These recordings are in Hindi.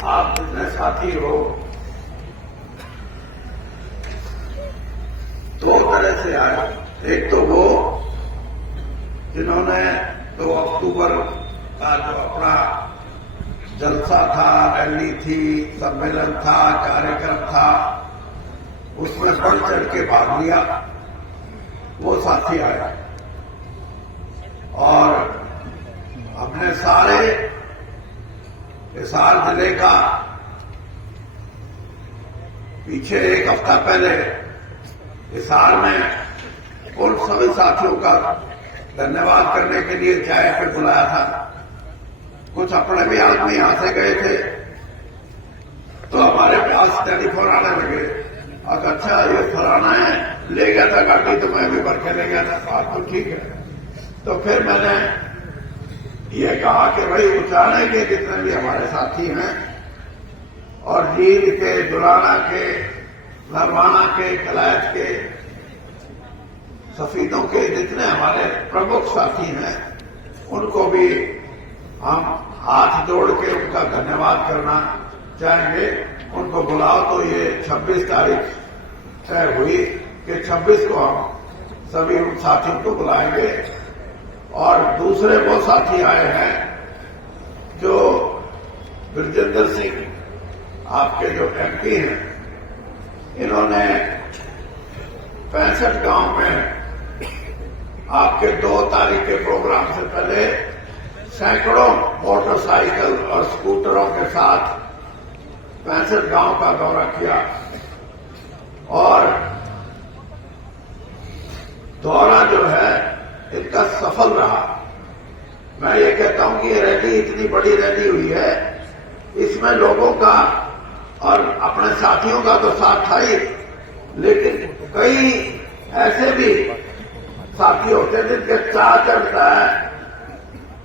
आप जितने साथी हो दो तरह से आया। एक तो वो जिन्होंने 2 अक्टूबर का जो अपना जलसा था, रैली थी, सम्मेलन था, कार्यक्रम था, उसमें बढ़ चढ़ के भाग लिया, वो साथी आया। और हमने सारे हिसार जिले का पीछे 1 हफ्ता पहले हिसार में उन सभी साथियों का धन्यवाद करने के लिए चाय पे बुलाया था। कुछ अपने भी आदमी यहां से गए थे तो हमारे पास टेलीफोन आने लगे, अच्छा ये फलाना है, ले गया था गाड़ी तो मैं भी भर के ले गया था, बात तो ठीक है। तो फिर मैंने ये कहा कि भाई उचाने के जितने भी हमारे साथी हैं और जींद के, दुलाना के, नरवाना के, कलायत के, सफीदों के जितने हमारे प्रमुख साथी हैं, उनको भी हम हाथ जोड़ के उनका धन्यवाद करना चाहेंगे। उनको बुलाओ तो ये 26 तारीख तय हुई कि 26 को हम सभी उन साथियों को बुलाएंगे। और दूसरे वो साथी आए हैं जो ब्रजेंद्र सिंह आपके जो एमपी हैं, इन्होंने 65 गांव में आपके 2 तारीख के प्रोग्राम से पहले सैकड़ों मोटरसाइकिल और स्कूटरों के साथ 65 गांव का दौरा किया। और दौरा जो है इनका सफल रहा। मैं ये कहता हूं कि ये रैली इतनी बड़ी रैली हुई है, इसमें लोगों का और अपने साथियों का तो साथ था ही, लेकिन कई ऐसे भी साथी होते हैं जिनके चाह चढ़ता है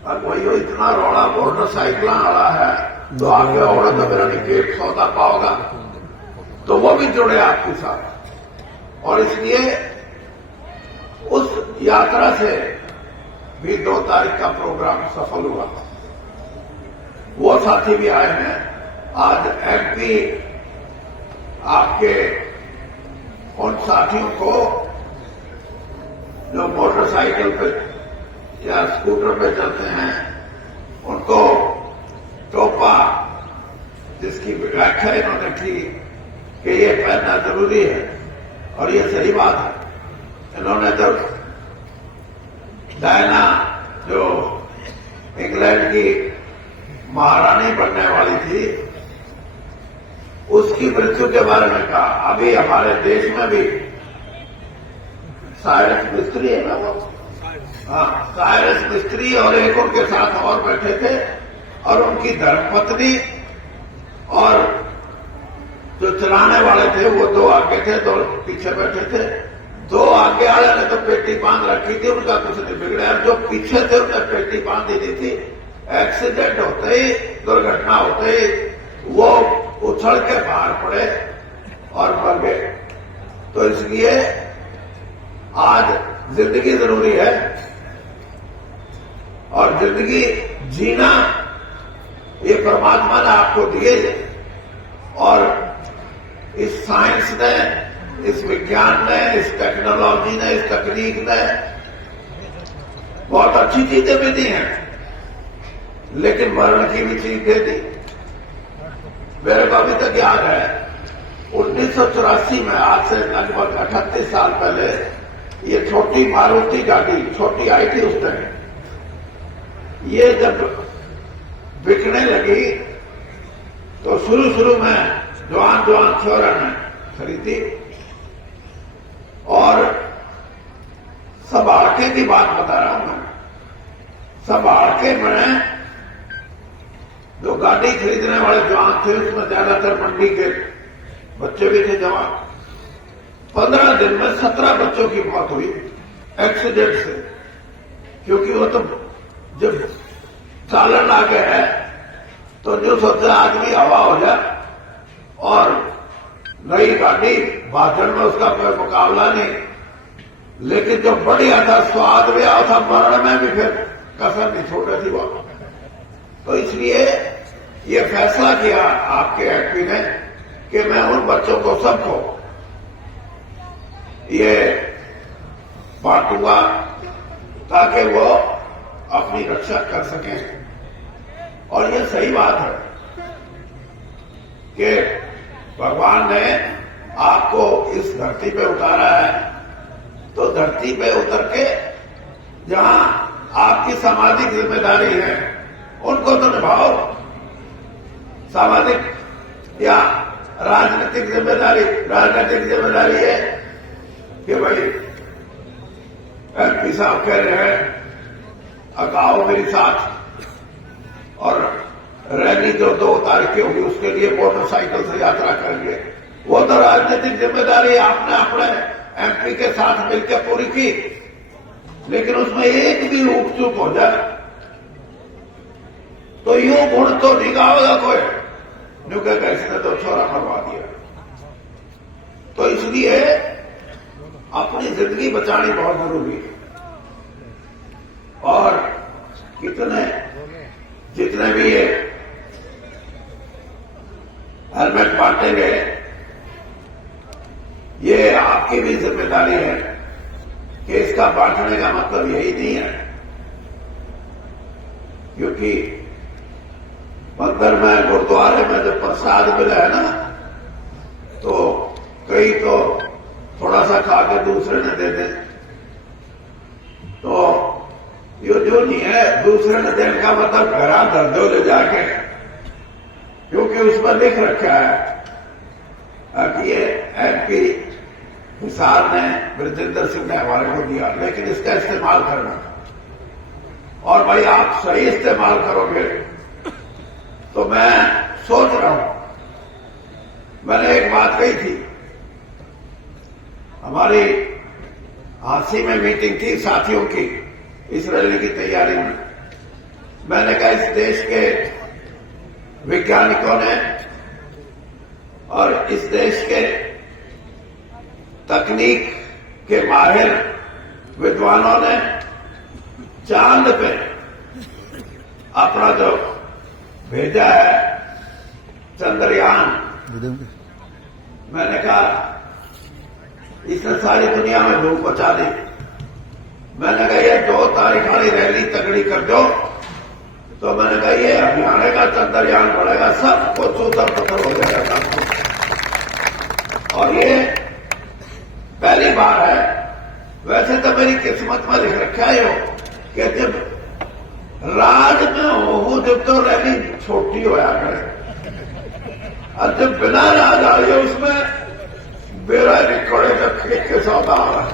और वही इतना रोड़ा मोटरसाइकिल वाला है तो आगे और तो मेरा निकेट सौदा पाओगा, तो वो भी जुड़े आपके साथ। और इसलिए उस यात्रा से भी 2 तारीख का प्रोग्राम सफल हुआ। वो साथी भी आए हैं। आज एमपी आपके उन साथियों को जो मोटरसाइकिल पे या स्कूटर पे चलते हैं, उनको टोपा, जिसकी व्याख्या इन्होंने की कि ये पहनना जरूरी है और ये सही बात है। इन्होंने तो डायना जो इंग्लैंड की महारानी बनने वाली थी, उसकी मृत्यु के बारे में कहा। अभी हमारे देश में भी साइरस मिस्त्री है ना, वो साइरस मिस्त्री और एक उनके साथ और बैठे थे और उनकी धर्मपत्नी और जो चलाने वाले थे वो 2 आगे थे, 2 पीछे बैठे थे। 2 आगे वाले ने तो पेटी बांध रखी थी, उनका कुछ नहीं बिगड़ा। जो पीछे थे उन्हें पेटी बांध दी थी। एक्सीडेंट होते ही, दुर्घटना होते ही वो उछल के बाहर पड़े और मर गए। तो इसलिए आज जिंदगी जरूरी है और जिंदगी जीना ये परमात्मा ने आपको दिए। और इस साइंस ने, इस विज्ञान ने, इस टेक्नोलॉजी ने, इस तकनीक ने बहुत अच्छी चीजें भी दी हैं, लेकिन मरण की भी चीज दे दी। मेरे को अभी तक याद है 1984 में, आज से लगभग 38 साल पहले, ये छोटी मारुति गाड़ी, छोटी आई थी उस टाइम, ये जब बिकने लगी तो शुरू में जवान छोरा ने खरीदी। और सब आड़के की बात बता रहा हूं मैं। सब आड़के में जो गाड़ी खरीदने वाले जवान थे उसमें ज्यादातर मंडी के बच्चे भी थे जवान। 15 दिन में 17 बच्चों की मौत हुई एक्सीडेंट से, क्योंकि वो तो जब चालन आ गया है तो जो सोचा आदमी हवा हो जाए और नई गाड़ी, भाषण में उसका कोई मुकाबला नहीं, लेकिन जो बढ़िया था, स्वाद भी आया था, मरण में भी फिर कसर नहीं छोड़ रही थी वो। तो इसलिए ये फैसला किया आपके एमपी ने कि मैं उन बच्चों को सबको ये बांटूंगा ताकि वो अपनी रक्षा कर सकें। और ये सही बात है कि भगवान ने आपको इस धरती पे उतारा है, तो धरती पे उतर के जहां आपकी सामाजिक जिम्मेदारी है उनको तो निभाओ। सामाजिक या राजनीतिक जिम्मेदारी है कि भाई एमपी साहब कह रहे हैं आओ मेरे साथ और रैली जो 2 तारीख की होगी उसके लिए मोटरसाइकिल से यात्रा करेंगे। वो तो राजनीतिक जिम्मेदारी आपने अपने एमपी के साथ मिलकर पूरी की, लेकिन उसमें एक भी रूप चूक हो जाए तो यूं गुण तो नहीं गाओगा कोई, क्योंकि इसने तो छोरा मरवा दिया। तो इसलिए अपनी जिंदगी बचानी बहुत जरूरी है। और जितने भी ये हेलमेट बांटेंगे ये आपकी भी जिम्मेदारी है कि इसका बांटने का मतलब यही नहीं है, क्योंकि मंदिर में गुरुद्वारे में जब प्रसाद मिला है ना तो कई तो थोड़ा सा खा के दूसरे ने दे दे, तो ये जो नहीं है दूसरे ने देने का मतलब घरा धर दो ले जाके, क्योंकि उसमें लिख रखा है कि ये एमपी हिसार ने ब्रजेंद्र सिंह ने हमारे को दिया, लेकिन इसका इस्तेमाल करना। और भाई आप सही इस्तेमाल करोगे तो मैं सोच रहा हूं, मैंने एक बात कही थी, हमारी हांसी में मीटिंग थी साथियों की इस रैली की तैयारी में। मैंने कहा इस देश के वैज्ञानिकों ने और इस देश के तकनीक के माहिर विद्वानों ने चांद पे अपना जो भेजा है चंद्रयान, मैंने कहा इसने सारी दुनिया में धूप मचा दी। मैंने कहा ये 2 तारीख वाली रैली तगड़ी कर दो, तो मैंने कहा ये हरियाणा का चंद्रयान बढ़ेगा, सब कुछ उतर पतर हो जाएगा। और ये पहली बार है, वैसे तो मेरी किस्मत में लिख रखा है कि जब राज में हो जब तो रैली छोटी होया करे, और जब बिना राज आए उसमें बेरा निकले तक के सौदा आ रहा है।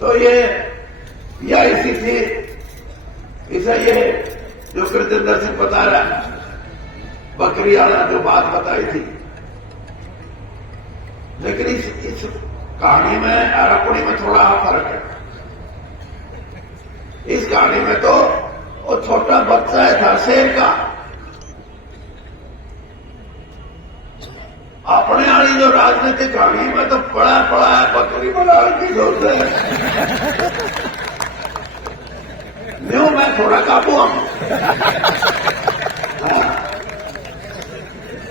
तो ये या इसी थी, इसे ये जो ब्रजेंद्र सिंह बता रहा है, बकरी वाला जो बात बताई थी, लेकिन इस कहानी में और अपनी में थोड़ा फर्क है। इस कहानी में तो वो छोटा बच्चा है था शेर का, अपने वाली जो राजनीतिक कहानी में तो पड़ा है बकरी बना की सोच रहे न्यू मैं थोड़ा काबू हूं।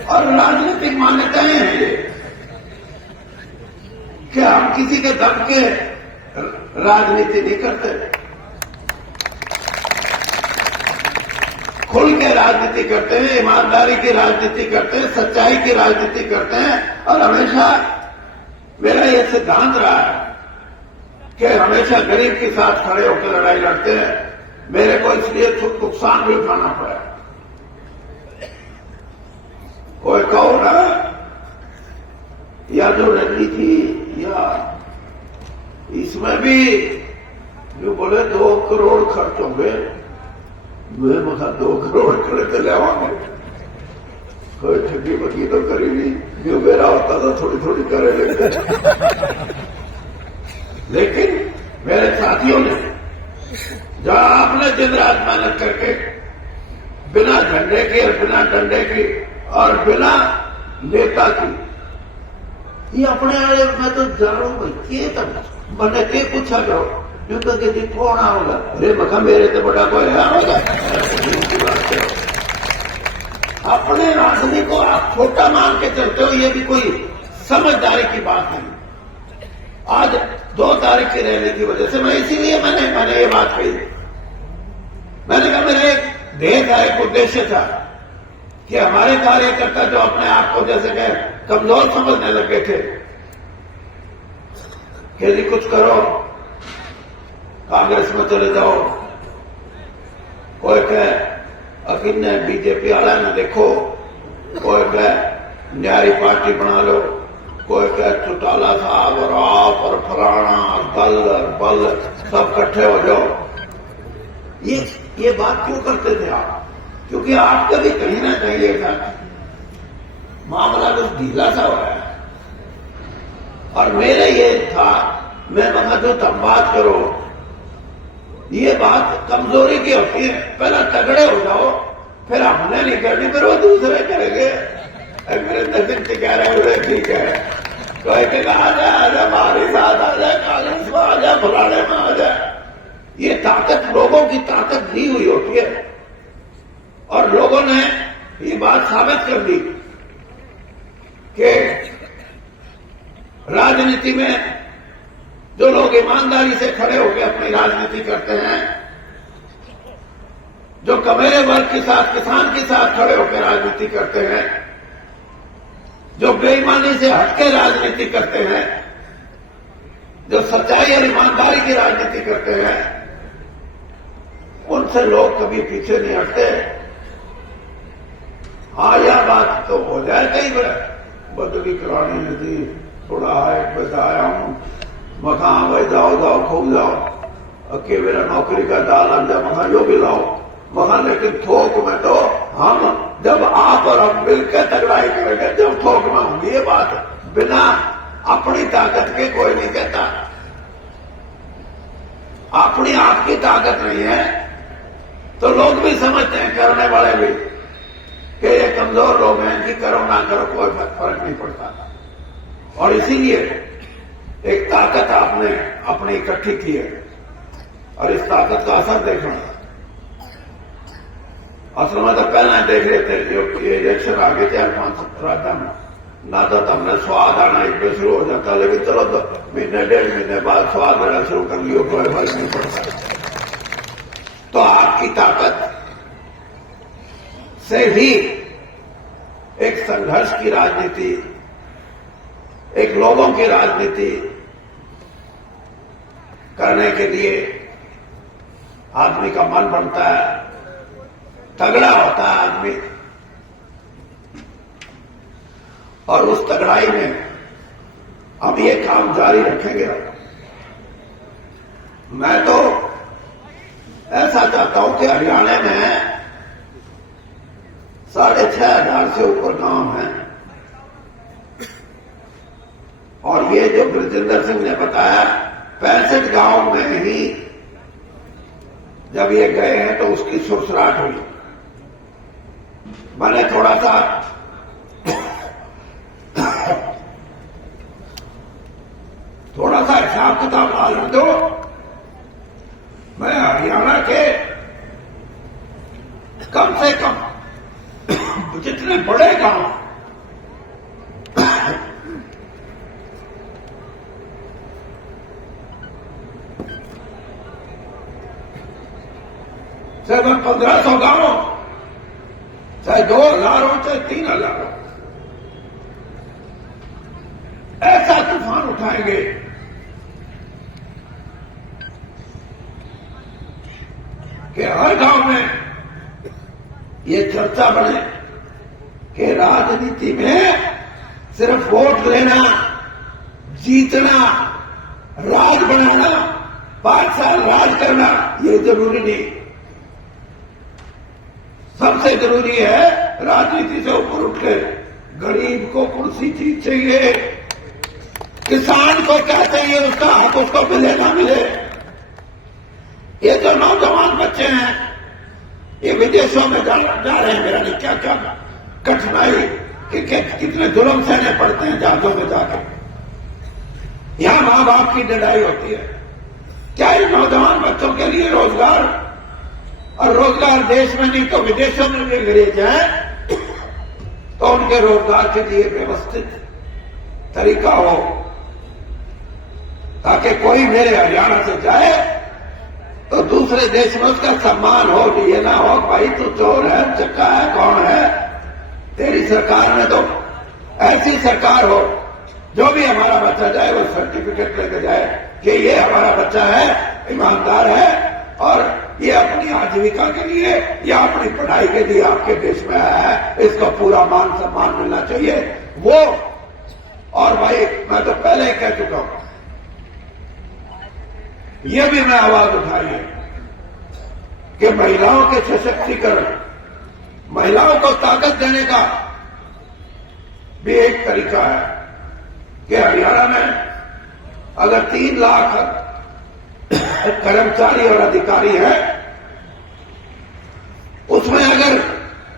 और राजनीतिक मान्यताएं हैं ये कि हम किसी के दम के राजनीति नहीं करते, खुल के राजनीति करते हैं, ईमानदारी की राजनीति करते हैं, सच्चाई की राजनीति करते हैं। और हमेशा मेरा ये सिद्धांत रहा है कि हमेशा गरीब के साथ खड़े होकर लड़ाई लड़ते हैं। मेरे को इसलिए नुकसान भी उठाना पड़ा। कोई कहो ना, या जो रैली थी या इसमें भी जो बोले 2 करोड़ खर्च होंगे, मैं मखा 2 करोड़ खड़े तो ले आवांगे, कोई ठगी बगी तो करी नहीं, जो मेरा होता था थोड़ी थोड़ी करे लेते। लेकिन मेरे साथियों ने जहां आपने दिन रात मेहनत करके बिना झंडे के और बिना डंडे की और बिना नेता की, ये अपने वाले मैं तो जानू भाई के तब मैंने के पूछा करो यूं कह के कौन आओगा? अरे मखा मेरे तो बड़ा कोई आओगा। अपने आदमी को आप छोटा मान के चलते हो, ये भी कोई समझदारी की बात नहीं। आज 2 तारीख की रैली की वजह से मैं इसीलिए मैंने ये बात कही। मैंने कहा मेरा एक ध्येय था, एक उद्देश्य था कि हमारे कार्यकर्ता जो अपने आप को जैसे कि कमजोर समझने लगे थे कि यदि कुछ करो, कांग्रेस में चले जाओ, कोई कहे अकिन ने बीजेपी वाला ने देखो, कोई कहे न्यारी पार्टी बना लो, कोई कहे चौटाला साहब और आप और फलाना दल और बल सब इकट्ठे हो जाओ। ये बात क्यों करते थे आप? क्योंकि आपका भी कहीं ना कहीं ये था मामला कुछ ढीला सा हो रहा है। और मेरा ये था, मैं महा जो तुम बात करो, ये बात कमजोरी की होती है। पहले तगड़े हो जाओ, फिर हमने नहीं करनी, फिर वो दूसरे करेंगे। अमरिंदर सिंह से कह रहे हुए ठीक है, कोई कहेगा आजा हमारे साथ आ जाए, कांग्रेस में आ जाए, फलाने में आ जाए। ये ताकत लोगों की ताकत दी हुई होती है और लोगों ने ये बात साबित कर दी कि राजनीति में जो लोग ईमानदारी से खड़े होकर अपनी राजनीति करते हैं, जो कमेरे वर्ग के साथ, किसान के साथ खड़े होकर राजनीति करते हैं, जो बेईमानी से हटके राजनीति करते हैं, जो सच्चाई और ईमानदारी की राजनीति करते हैं, उनसे लोग कभी पीछे नहीं हटते। हाँ, यह बात तो हो जाए कई बार, बदली करानी नदी थोड़ा है, बताया हूं मकान भाई जाओ खूब जाओ, अके मेरा नौकरी का दाल अंजा मखा जो भी लाओ मखा, लेकिन थोक में तो हम जब आप और हम मिलकर तगड़ाई करेंगे, जब थोक में होंगी। ये बात बिना अपनी ताकत के कोई नहीं कहता। अपनी आपकी ताकत नहीं है तो लोग भी समझते हैं, करने वाले भी, कि ये कमजोर लोग हैं, कि करो ना करो कोई फर्क नहीं पड़ता। और इसीलिए एक ताकत आपने अपनी इकट्ठी की है और इस ताकत का असर देखना। असल में तो पहले देख रहे थे, ये इलेक्शन आगे 4-5 राज्यों में ना तो हमने स्वाद आना एक में शुरू हो जाता, लेकिन चलो 1-1.5 महीने बाद स्वाद आना शुरू कर लियो, कोई फर्क नहीं पड़ता। तो आपकी ताकत से ही एक संघर्ष की राजनीति, एक लोगों की राजनीति करने के लिए आदमी का मन बनता है, तगड़ा होता है आदमी, और उस तगड़ाई में हम ये काम जारी रखेंगे। मैं तो ऐसा चाहता हूं कि हरियाणा में 6,500 से ऊपर गांव हैं, और ये जो ब्रजेंद्र सिंह ने बताया 65 गांव में ही जब ये गए हैं तो उसकी सुरसराहट हुई। मैंने थोड़ा सा हिसाब किताब मालूम दो। मैं हरियाणा के कम से कम जितने बड़े गांव चाहे 1500 गांव, चाहे 2000 हो, चाहे 3000 हो, ऐसा तूफान उठाएंगे कि हर गांव में ये चर्चा बने कि राजनीति में सिर्फ वोट लेना, जीतना, राज बनाना, 5 साल राज करना ये जरूरी नहीं। सबसे जरूरी है राजनीति से ऊपर उठकर गरीब को कुर्सी चीज चाहिए, किसान को क्या चाहिए, उसका हक उसको मिले ना मिले। ये जो नौजवान बच्चे हैं ये विदेशों में जा रहे हैं, मेरा नहीं क्या क्या कठिनाई कितने जुल्म सहने पड़ते हैं जहाजों में जाकर। यहां मां बाप की लड़ाई होती है, क्या इन नौजवान बच्चों के लिए रोजगार, और रोजगार देश में नहीं तो विदेशों में भी भेजे जाए तो उनके रोजगार के लिए व्यवस्थित तरीका हो, ताकि कोई मेरे हरियाणा से जाए तो दूसरे देश में उसका सम्मान हो, ये ना हो भाई तू चोर है, चक्का है, कौन है। तेरी सरकार में तो ऐसी सरकार हो जो भी हमारा बच्चा जाए वो सर्टिफिकेट लेके जाए कि ये हमारा बच्चा है, ईमानदार है और ये अपनी आजीविका के लिए या अपनी पढ़ाई के लिए आपके देश में आया है, इसको पूरा मान सम्मान मिलना चाहिए वो। और भाई मैं तो पहले ही कह चुका हूं, ये भी मैं आवाज उठाई है कि महिलाओं के सशक्तिकरण, महिलाओं को ताकत देने का भी एक तरीका है कि हरियाणा में अगर 3 लाख कर्मचारी और अधिकारी हैं, उसमें अगर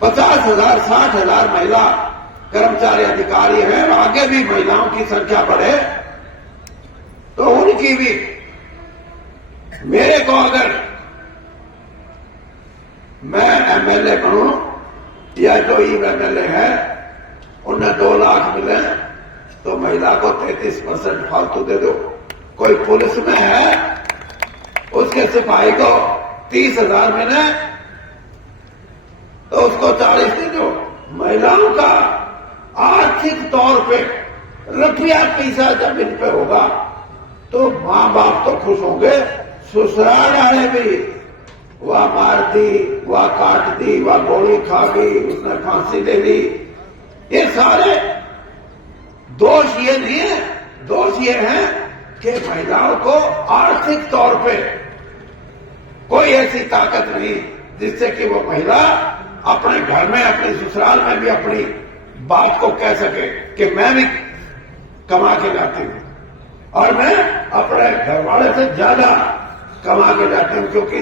50,000 60,000 महिला कर्मचारी अधिकारी हैं, आगे भी महिलाओं की संख्या बढ़े तो उनकी भी, मेरे को अगर मैं एमएलए बनूं या जो एमएलए है उन्हें 2 लाख मिले तो महिला को 33% फालतू दे दो। कोई पुलिस में है उसके सिपाही को 30,000 मिले तो उसको 40 दे दो। महिलाओं का आर्थिक तौर पे रुपया पैसा जब इन पे होगा तो मां बाप तो खुश होंगे, ससुराल वाले भी, वह मार दी, वह काट दी, वह गोली खा गई, उसने फांसी दे दी, ये सारे दोष ये नहीं है। दोष ये है कि महिलाओं को आर्थिक तौर पे कोई ऐसी ताकत नहीं जिससे कि वो महिला अपने घर में, अपने ससुराल में भी अपनी बात को कह सके कि मैं भी कमा के लाती हूं और मैं अपने घर वाले से ज्यादा कमा के जाती हूं क्योंकि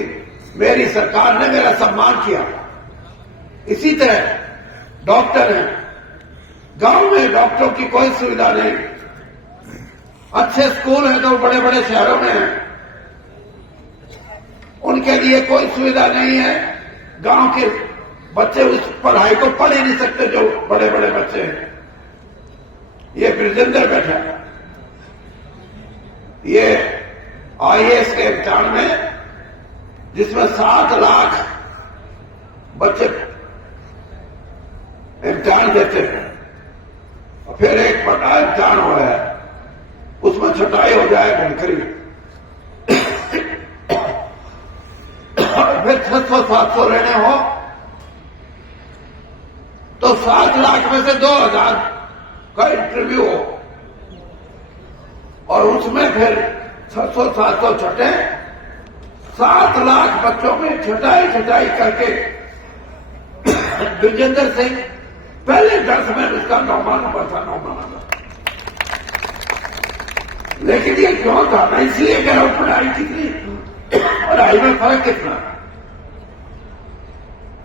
मेरी सरकार ने मेरा सम्मान किया। इसी तरह डॉक्टर हैं, गांव में डॉक्टरों की कोई सुविधा नहीं, अच्छे स्कूल हैं तो बड़े बड़े शहरों में हैं, उनके लिए कोई सुविधा नहीं है। गांव के बच्चे उस पढ़ाई को पढ़ ही नहीं सकते जो बड़े बड़े बच्चे हैं। ये ब्रिजेंद्र बैठा, ये आईएएस के इम्तिहान में जिसमें 7 लाख बच्चे इम्तिहान देते हैं और फिर एक बड़ा इम्तिहान हुआ है उसमें छटाई हो जाए बनकरी और फिर 600-700 लेने हो तो 7 लाख में से 2,000 का इंटरव्यू हो और उसमें फिर 600-700 छटे, 7 लाख बच्चों में छटाई करके विजेंद्र सिंह पहले 10 में उसका 9वां नंबर था, 9वां नंबर। लेकिन ये क्यों था? मैं इसलिए कह रहा हूं पढ़ाई कितनी, पढ़ाई में फर्क कितना।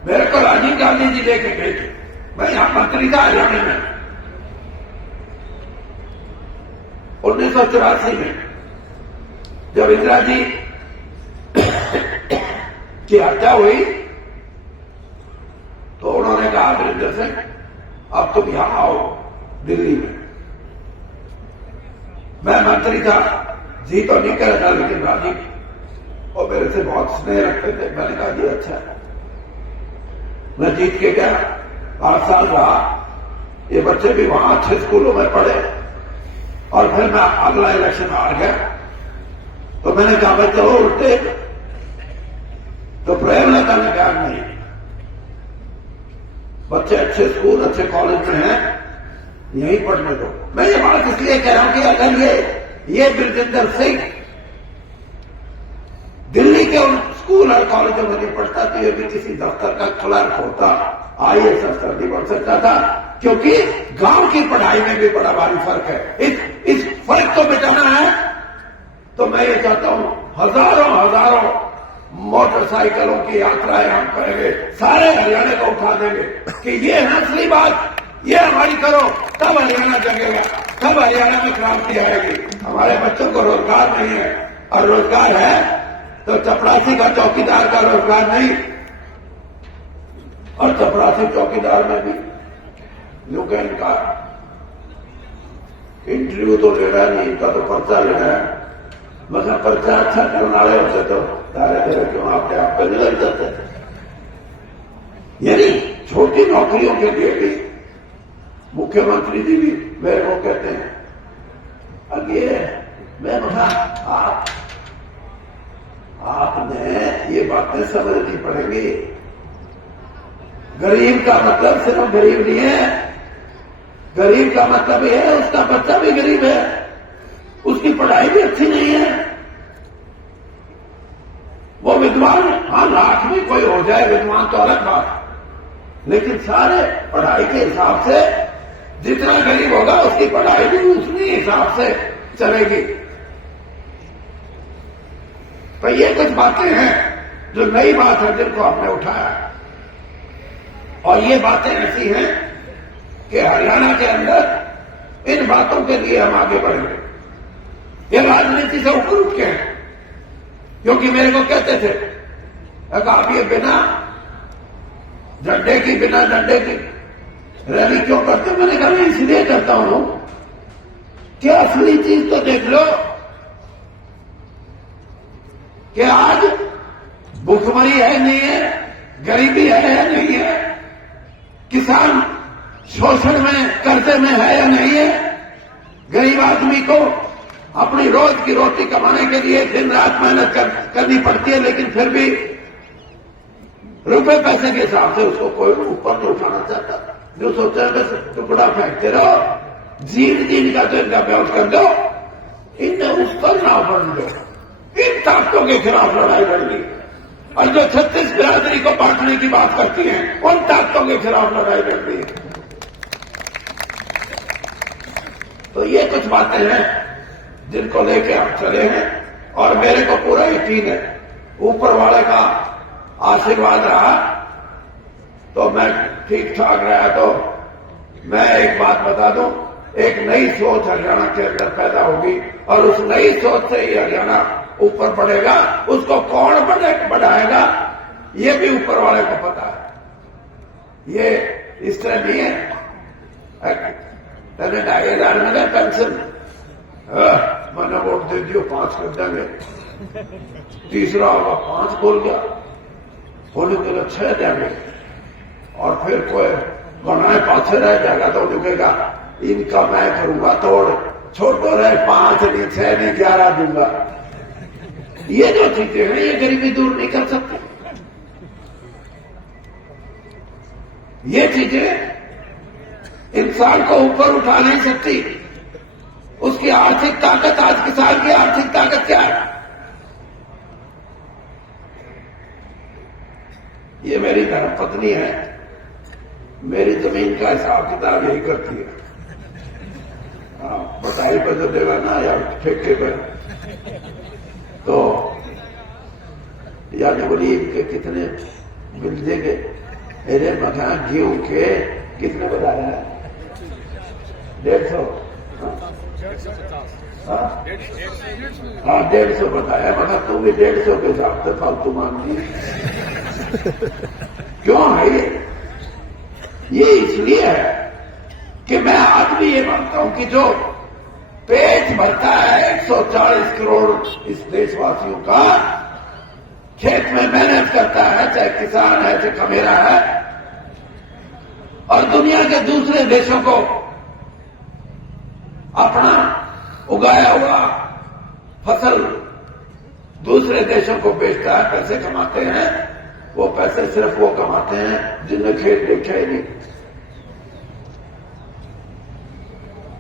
मेरे को राजीव गांधी जी लेके गए थे, मैं यहां मंत्री था हरियाणा में 1984 में जब इंदिरा जी की हत्या हुई तो उन्होंने कहा वीरेंद्र से अब तुम यहां आओ दिल्ली में। मैं मंत्री था, जी तो नहीं कर रहा था, लेकिन राजीव और मेरे से बहुत स्नेह रखते थे। मैंने कहा जी अच्छा है। मैं जीत के गया, 8 साल रहा, ये बच्चे भी वहां अच्छे स्कूलों में पढ़े और फिर मैं अगला इलेक्शन हार गया तो मैंने कहा बच्चे वो उठते तो प्रेमलता ने कहा नहीं, बच्चे अच्छे स्कूल अच्छे कॉलेज में हैं, यहीं पढ़ने दो। मैं ये बात इसलिए कह रहा हूं कि अगर ये ब्रिजेंद्र सिंह दिल्ली के उन स्कूल और कॉलेजों में नहीं पढ़ता तो ये भी किसी दफ्तर का क्लर्क होता, आईएएस अफसर नहीं बन सकता था, क्योंकि गांव की पढ़ाई में भी बड़ा भारी फर्क है। इस फर्क को मिटाना है तो मैं ये चाहता हूं हजारों मोटरसाइकिलों की यात्राएं हम करेंगे, सारे हरियाणा को उठा देंगे कि ये है असली बात, ये हमारी करो, तब हरियाणा जगेगा, तब हरियाणा में क्रांति आएगी। हमारे बच्चों को रोजगार नहीं है, और रोजगार है तो चपरासी का चौकीदार का रोजगार नहीं। और चपरासी चौकीदार में भी जो कि इनका इंटरव्यू तो लेना नहीं, इनका तो पर्चा लेना है। मगर पर्चा अच्छा करने वाले होते तो दायरे दायरे क्यों आपके आप पे लग जाते थे। यानी छोटी नौकरियों के लिए भी मुख्यमंत्री जी भी मेरे को कहते हैं। अब ये मैं कहा आपने ये बातें समझनी पड़ेंगी। गरीब का मतलब सिर्फ गरीब नहीं है, गरीब का मतलब ये है उसका बच्चा भी गरीब है, उसकी पढ़ाई भी अच्छी नहीं है। वो विद्वान, हाँ लाख में कोई हो जाए विद्वान तो अलग बात, लेकिन सारे पढ़ाई के हिसाब से जितना गरीब होगा उसकी पढ़ाई भी उतनी हिसाब से चलेगी। तो ये कुछ बातें हैं जो नई बात है जिनको आपने उठाया, और ये बातें ऐसी हैं कि हरियाणा के अंदर इन बातों के लिए हम आगे बढ़ेंगे। ये राजनीति से ऊपर उठ के हैं, क्योंकि मेरे को कहते थे अगर आप ये बिना झंडे की रैली क्यों करते? मैंने कहा मैं इसलिए करता हूं कि असली चीज तो देख लो कि आज भूखमरी है नहीं है, गरीबी है नहीं है, किसान शोषण में कर्जे में है या नहीं है, गरीब आदमी को अपनी रोज की रोटी कमाने के लिए दिन रात मेहनत करनी पड़ती है, लेकिन फिर भी रुपए पैसे के हिसाब से उसको कोई ऊपर नहीं उठाना चाहता। जो सोचते हैं बस टुकड़ा फेंकते रहो, जीन का तो इनका ब्याज कर दो, इनने उस पर ना बढ़ दो। इन ताकतों के खिलाफ लड़ाई लड़नी, और जो 36 बिरादरी को बांटने की बात करती हैं उन ताकतों के खिलाफ लड़ाई लड़नी है। तो ये कुछ बातें हैं जिनको लेके हम चले हैं, और मेरे को पूरा यकीन है ऊपर वाले का आशीर्वाद रहा तो मैं ठीक ठाक रहा। तो मैं एक बात बता दूं, एक नई सोच हरियाणा के अंदर पैदा होगी, और उस नई सोच से ही हरियाणा ऊपर बढ़ेगा। उसको कौन बढ़ाएगा ये भी ऊपर वाले को पता है। ये इस तरह नहीं है तेरे 2,500 में पेंशन मैंने वोट दे दियो 5 कर देंगे, तीसरा होगा 5 बोल गया, होने के लिए 6 देंगे, और फिर कोई बनाए पाछे रह जाएगा तो लिखेगा इनका मैं करूंगा तोड़, छोटो रहे 5 नहीं 6 नहीं 11 दूंगा। ये जो चीजें हैं ये गरीबी दूर नहीं कर सकती। ये चीजें इंसान को ऊपर उठा नहीं सकती। उसकी आर्थिक ताकत, आज किसान की आर्थिक ताकत क्या है? ये मेरी धर्मपत्नी है, मेरी जमीन का हिसाब किताब यही करती है। बटाई पर जो देगा ना या ठेके पर, तो या गरीब के कितने मिल देंगे। मेरे मकान गेहूं के कितने बताया है? 150। हाँ 150 बताया, मगर तुम भी 150 के हिसाब से फालतू मांगी। क्यों है ये इसलिए है कि मैं आज भी ये मानता हूं कि जो पेट भरता है 140 करोड़ इस देशवासियों का, खेत में मेहनत करता है, चाहे किसान है चाहे खमेरा है, और दुनिया के दूसरे देशों को अपना उगाया हुआ फसल दूसरे देशों को बेचता है, पैसे कमाते हैं। वो पैसे सिर्फ वो कमाते हैं जिन्हें खेत देखा ही नहीं,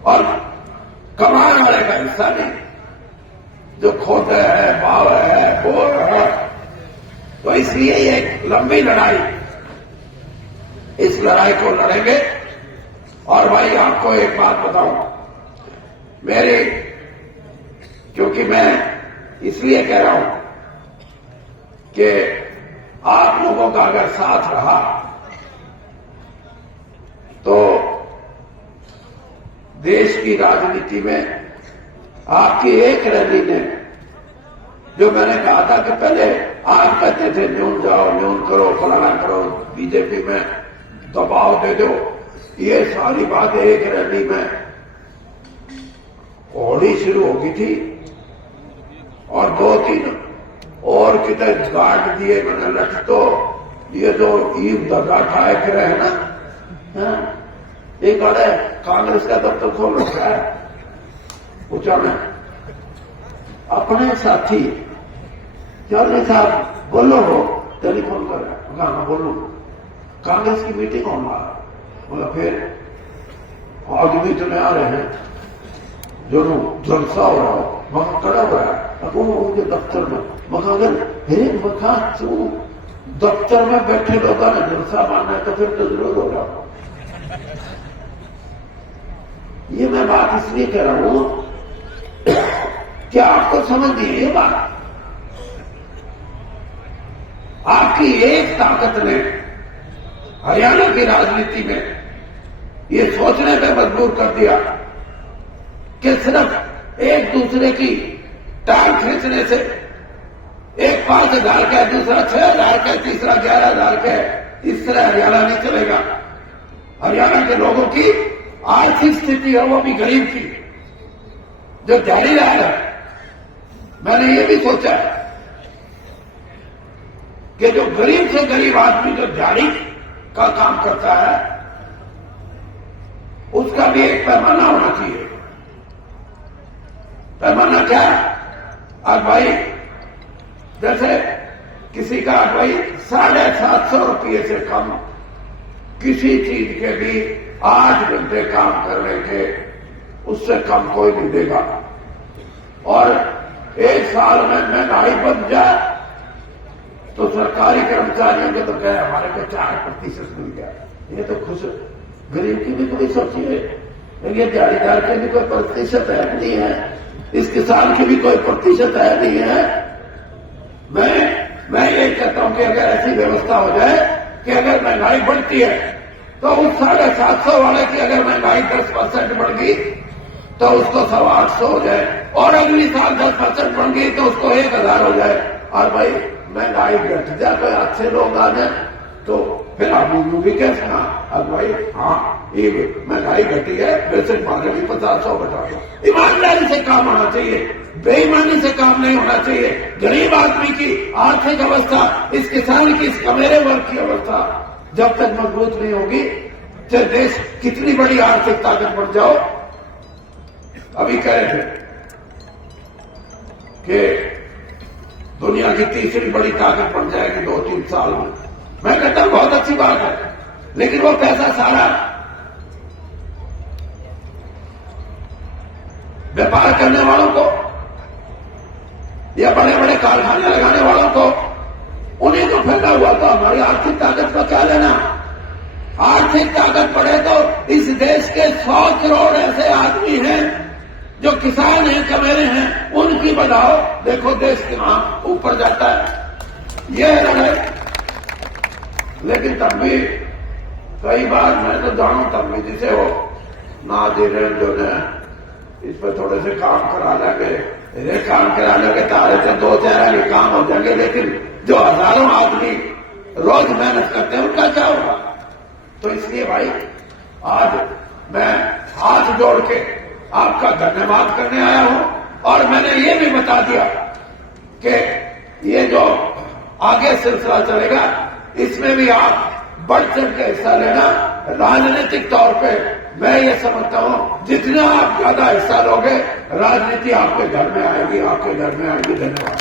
और कमाने वाले का हिस्सा नहीं, जो खोते है, भाव है, बोर है। तो इसलिए ये एक लंबी लड़ाई, इस लड़ाई को लड़ेंगे। और भाई आपको एक बात बताऊं, मेरी, क्योंकि मैं इसलिए कह रहा हूं कि आप लोगों का अगर साथ रहा तो देश की राजनीति में आपकी एक रैली ने जो मैंने कहा था कि पहले आप कहते थे न्यून जाओ, न्यून करो, फलाना करो, बीजेपी में दबाव दे दो, ये सारी बात एक रैली में होड़ी शुरू हो गई थी और 2-3 और कितने गार्ड दिए मैंने लट। तो ये जो ईद दगा ठाए फिर है ना, एक अड़े कांग्रेस का दफ्तर खोल रखा है, पूछा मैं अपने साथी चौधरी साहब बोलो हो, टेलीफोन कर रहा है, हाँ बोलो, कांग्रेस की मीटिंग होना, बोला फिर आदमी इतने आ रहे हैं जो जलसा हो रहा हो, वहां खड़ा हुआ है अब वो दफ्तर में, मखा तू दफ्तर में बैठे लोगों ने जलसा मानना है तो फिर तो जरूर होगा। ये मैं बात इसलिए कह रहा हूं कि आपको समझ नहीं ये बात, आपकी एक ताकत ने हरियाणा की राजनीति में ये सोचने पे मजबूर कर दिया कि सिर्फ एक दूसरे की टांग खींचने से एक 5,000 का, दूसरा 6,000 का, तीसरा 11,000 का, इस तरह हरियाणा नहीं चलेगा। हरियाणा के लोगों की आर्थिक स्थिति है वो भी गरीब की, जो दिहाड़ीदार है। मैंने ये भी सोचा कि जो गरीब से गरीब आदमी जो दिहाड़ी का काम करता है उसका भी एक पैमाना होना चाहिए। पैमाना क्या? आज भाई जैसे किसी का भाई 750 रुपये से कम किसी चीज के भी 8 घंटे काम करने के, उससे कम कोई नहीं देगा। और एक साल में महंगाई बढ़ जाए तो सरकारी कर्मचारियों के तो कहे हमारे को 4% मिल गया, ये तो खुश। गरीब की भी कोई सोचिए, ये दिहाड़ीदार के भी कोई प्रतिशत है नहीं है, इस किसान की भी कोई प्रतिशत है नहीं है। मैं ये कहता हूं कि अगर ऐसी व्यवस्था हो जाए कि अगर महंगाई बढ़ती है तो उस 750 वाले की अगर महंगाई 10% बढ़ गई तो उसको 850 हो जाए, और अगली साल 10% बढ़ गई तो उसको 1,000 हो जाए। और भाई महंगाई घट जाए तो अच्छे लोग आ जाए तो फिर आप भी कैसे ना, अब भाई हाँ ये महंगाई घटी है, वैसे मांगे भी 50-100 घटा दो। ईमानदारी से काम होना चाहिए, बेईमानी से काम नहीं होना चाहिए। गरीब आदमी की आर्थिक अवस्था, इस किसान की, इस कमेरे वर्ग की अवस्था जब तक मजबूत नहीं होगी, चाहे देश कितनी बड़ी आर्थिक ताकत बढ़ जाओ। अभी कह रहे थे कि दुनिया की तीसरी बड़ी ताकत बन जाएगी 2-3 साल में। मैं कहता हूं बहुत अच्छी बात है, लेकिन वो पैसा सारा व्यापार करने वालों को या बड़े बड़े कारखाने लगाने वालों को, उन्हीं को फैला हुआ। तो हमारी आर्थिक ताकत का क्या लेना? आर्थिक ताकत बढ़े तो इस देश के 100 करोड़ ऐसे आदमी हैं जो किसान हैं, कमेरे हैं, उनकी बढ़ाओ, देखो देश कहां ऊपर जाता है। यह है। लेकिन तब भी कई बार मैं तो जानू तब भी जिसे हो ना दे रहे जो ने इस पर थोड़े से काम करा लेंगे, काम करा लेंगे, तारे से 2-4 के काम हो जाएंगे, लेकिन जो हजारों आदमी रोज मेहनत करते हैं उनका क्या होगा? तो इसलिए भाई आज मैं हाथ जोड़ के आपका धन्यवाद करने आया हूं, और मैंने ये भी बता दिया कि ये जो आगे सिलसिला चलेगा इसमें भी आप बढ़ चढ़ के हिस्सा लेना। राजनीतिक तौर पे मैं ये समझता हूं जितना आप ज्यादा हिस्सा लोगे, राजनीति आपके घर में आएगी, आपके घर में आएगी। धन्यवाद।